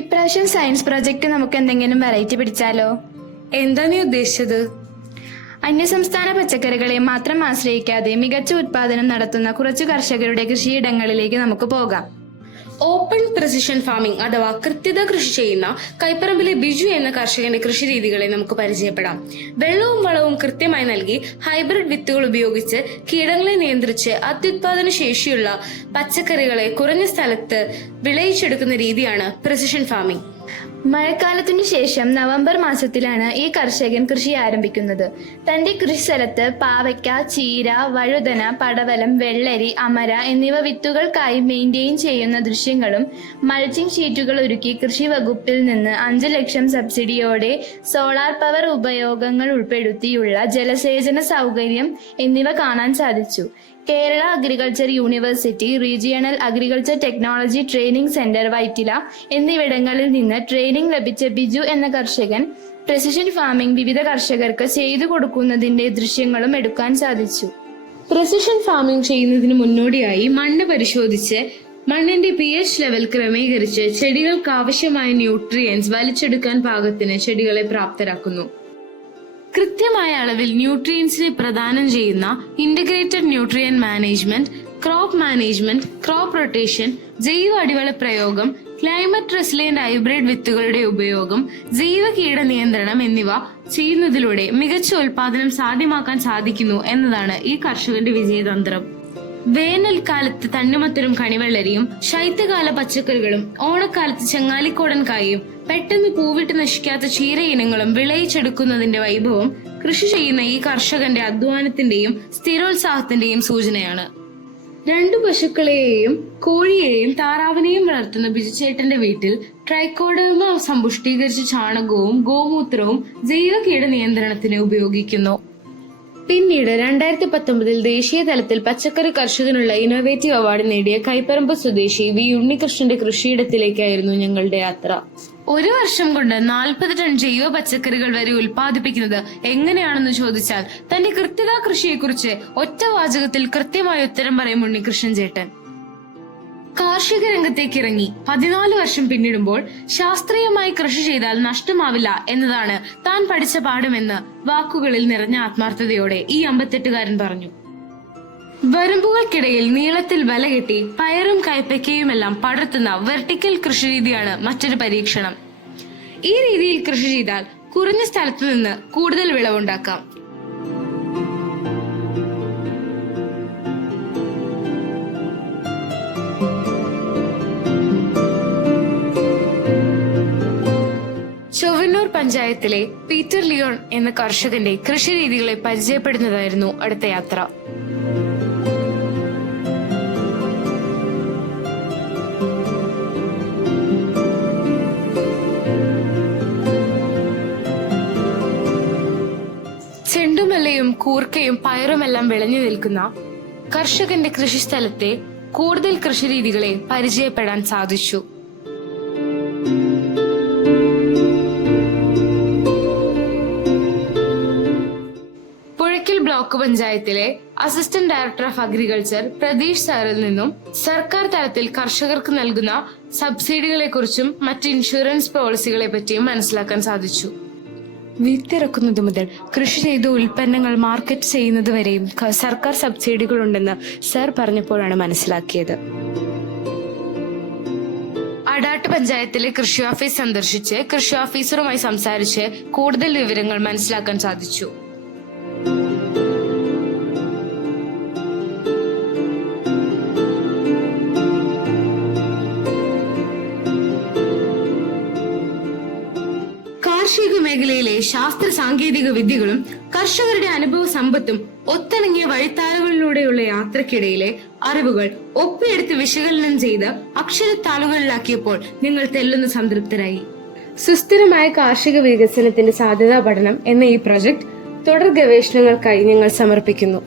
ഇപ്രാവശ്യം science project നമുക്ക് എന്തെങ്കിലും വെറൈറ്റി പിടിച്ചാലോ? എന്താ നീ ഉദ്ദേശിച്ചത്? അന്യസംസ്ഥാന പച്ചക്കറികളെ മാത്രം ആശ്രയിക്കാതെ മികച്ച ഉത്പാദനം നടത്തുന്ന കുറച്ചു കർഷകരുടെ കൃഷിയിടങ്ങളിലേക്ക് നമുക്ക് പോകാം. ഓപ്പൺ പ്രിസിഷൻ ഫാമിംഗ് അഥവാ കൃത്യത കൃഷി ചെയ്യുന്ന കൈപ്പറമ്പിലെ ബിജു എന്ന കർഷകന്റെ കൃഷി രീതികളെ നമുക്ക് പരിചയപ്പെടാം. വെള്ളവും വളവും കൃത്യമായി നൽകി ഹൈബ്രിഡ് വിത്തുകൾ ഉപയോഗിച്ച് കീടങ്ങളെ നിയന്ത്രിച്ച് അത്യുത്പാദന ശേഷിയുള്ള പച്ചക്കറികളെ കുറഞ്ഞ സ്ഥലത്ത് വിളയിച്ചെടുക്കുന്ന രീതിയാണ് പ്രിസിഷൻ ഫാമിംഗ്. മഴക്കാലത്തിനു ശേഷം നവംബർ മാസത്തിലാണ് ഈ കർഷകൻ കൃഷി ആരംഭിക്കുന്നത്. തന്റെ കൃഷിസ്ഥലത്ത് പാവയ്ക്ക, ചീര, വഴുതന, പടവലം, വെള്ളരി, അമര എന്നിവ വിത്തുകൾക്കായി മെയിൻറ്റെയിൻ ചെയ്യുന്ന ദൃശ്യങ്ങളും മൾച്ചിങ് ഷീറ്റുകൾ ഒരുക്കി കൃഷി വകുപ്പിൽ നിന്ന് 5 ലക്ഷം സബ്സിഡിയോടെ സോളാർ പവർ ഉപയോഗങ്ങൾ ഉൾപ്പെടുത്തിയുള്ള ജലസേചന സൗകര്യം എന്നിവ കാണാൻ സാധിച്ചു. Kerala agriculture university, regional agriculture technology training centre Vyttila എന്നിവിടങ്ങളിൽ നിന്ന് ട്രെയിനിംഗ് ലഭിച്ച ബിജു എന്ന കർഷകൻ പ്രിസിഷൻ ഫാമിംഗ് വിവിധ കർഷകർക്ക് ചെയ്തു കൊടുക്കുന്നതിന്റെ ദൃശ്യങ്ങളും എടുക്കാൻ സാധിച്ചു. പ്രിസിഷൻ ഫാമിംഗ് ചെയ്യുന്നതിന് മുന്നോടിയായി മണ്ണ് പരിശോധിച്ച് മണ്ണിന്റെ pH ലെവൽ ക്രമീകരിച്ച് ചെടികൾക്ക് ആവശ്യമായ ന്യൂട്രിയൻസ് വലിച്ചെടുക്കാൻ പാകത്തിന് ചെടികളെ പ്രാപ്തരാക്കുന്നു. കൃത്യമായ അളവിൽ ന്യൂട്രിയൻസിനെ പ്രദാനം ചെയ്യുന്ന integrated nutrient management, crop management, crop rotation, ജൈവ അടിവള പ്രയോഗം, ക്ലൈമറ്റ് റെസിലിയന്റ് ഹൈബ്രിഡ് വിത്തുകളുടെ ഉപയോഗം, ജൈവ കീട നിയന്ത്രണം എന്നിവ ചെയ്യുന്നതിലൂടെ മികച്ച ഉൽപാദനം സാധ്യമാക്കാൻ സാധിക്കുന്നു എന്നതാണ് ഈ കർഷകന്റെ വിജയതന്ത്രം. വേനൽക്കാലത്ത് തണ്ണിമത്തനും കണിവെള്ളരിയും, ശൈത്യകാല പച്ചക്കറികളും, ഓണക്കാലത്ത് ചെങ്ങാലിക്കോടൻ കായും, പെട്ടെന്ന് പൂവിട്ട് നശിക്കാത്ത ചീര ഇനങ്ങളും വിളയിച്ചെടുക്കുന്നതിന്റെ വൈഭവം കൃഷി ചെയ്യുന്ന ഈ കർഷകന്റെ അധ്വാനത്തിന്റെയും സ്ഥിരോത്സാഹത്തിന്റെയും സൂചനയാണ്. 2 പശുക്കളെയും കോഴിയെയും താറാവിനെയും വളർത്തുന്ന ബിജുചേട്ടന്റെ വീട്ടിൽ ട്രൈക്കോഡർമ സമ്പുഷ്ടീകരിച്ച ചാണകവും ഗോമൂത്രവും ജൈവ കീട നിയന്ത്രണത്തിന് ഉപയോഗിക്കുന്നു. പിന്നീട് 2019 ദേശീയ തലത്തിൽ പച്ചക്കറി കർഷകനുള്ള ഇന്നോവേറ്റീവ് അവാർഡ് നേടിയ കൈപ്പറമ്പ് സ്വദേശി വി ഉണ്ണികൃഷ്ണന്റെ കൃഷിയിടത്തിലേക്കായിരുന്നു ഞങ്ങളുടെ യാത്ര. 1 വർഷം കൊണ്ട് 40 ടൺ ജൈവ പച്ചക്കറികൾ വരെ ഉൽപ്പാദിപ്പിക്കുന്നത് എങ്ങനെയാണെന്ന് ചോദിച്ചാൽ തന്റെ കൃത്യതാ കൃഷിയെക്കുറിച്ച് ഒറ്റ വാചകത്തിൽ കൃത്യമായ ഉത്തരം പറയും ഉണ്ണികൃഷ്ണൻ ചേട്ടൻ. കാർഷിക രംഗത്തേക്ക് ഇറങ്ങി 14 വർഷം പിന്നിടുമ്പോൾ ശാസ്ത്രീയമായി കൃഷി ചെയ്താൽ നഷ്ടമാവില്ല എന്നതാണ് താൻ പഠിച്ച പാഠമെന്ന് വാക്കുകളിൽ നിറഞ്ഞ ആത്മാർത്ഥതയോടെ ഈ 58-കാരൻ പറഞ്ഞു. വരമ്പുകൾക്കിടയിൽ നീളത്തിൽ വല കെട്ടി പയറും കൈപ്പയ്ക്കയുമെല്ലാം പടർത്തുന്ന വെർട്ടിക്കൽ കൃഷിരീതിയാണ് മറ്റൊരു പരീക്ഷണം. ഈ രീതിയിൽ കൃഷി ചെയ്താൽ കുറഞ്ഞ സ്ഥലത്തു നിന്ന് കൂടുതൽ വിളവുണ്ടാക്കാം. ചൊവ്വന്നൂർ പഞ്ചായത്തിലെ പീറ്റർ ലിയോൺ എന്ന കർഷകന്റെ കൃഷിരീതികളെ പരിചയപ്പെടുന്നതായിരുന്നു അടുത്ത യാത്ര. ചെണ്ടുമല്ലയും കൂർക്കയും പയറുമെല്ലാം വിളഞ്ഞു നിൽക്കുന്ന കർഷകന്റെ കൃഷിസ്ഥലത്തെ കൂടുതൽ കൃഷിരീതികളെ പരിചയപ്പെടാൻ സാധിച്ചു. ബ്ലോക്ക് പഞ്ചായത്തിലെ assistant director of agriculture Pratheesh സാറിൽ നിന്നും സർക്കാർ തലത്തിൽ കർഷകർക്ക് നൽകുന്ന സബ്സിഡികളെ കുറിച്ചും മറ്റ് ഇൻഷുറൻസ് പോളിസികളെ പറ്റിയും മനസ്സിലാക്കാൻ സാധിച്ചു. വിത്തിറക്കുന്നത് മുതൽ കൃഷി ചെയ്ത ഉൽപ്പന്നങ്ങൾ മാർക്കറ്റ് ചെയ്യുന്നത് വരെയും സർക്കാർ സബ്സിഡികൾ ഉണ്ടെന്ന് സർ പറഞ്ഞപ്പോഴാണ് മനസ്സിലാക്കിയത്. അടാട്ട് പഞ്ചായത്തിലെ കൃഷി ഓഫീസ് സന്ദർശിച്ച് കൃഷി ഓഫീസറുമായി സംസാരിച്ച് കൂടുതൽ വിവരങ്ങൾ മനസ്സിലാക്കാൻ സാധിച്ചു. കാർഷിക മേഖലയിലെ ശാസ്ത്ര സാങ്കേതിക വിദ്യകളും കർഷകരുടെ അനുഭവ സമ്പത്തും ഒത്തിണങ്ങിയ വഴിത്താരകളിലൂടെയുള്ള യാത്രക്കിടയിലെ അറിവുകൾ ഒപ്പിയെടുത്ത് വിശകലനം ചെയ്ത് അക്ഷരത്താളുകളിലാക്കിയപ്പോൾ നിങ്ങൾ തെല്ലുന്ന സംതൃപ്തരായി. സുസ്ഥിരമായ കാർഷിക വികസനത്തിന്റെ സാധ്യതാ പഠനം എന്ന ഈ പ്രൊജക്ട് തുടർ ഗവേഷണങ്ങൾക്കായി ഞങ്ങൾ സമർപ്പിക്കുന്നു.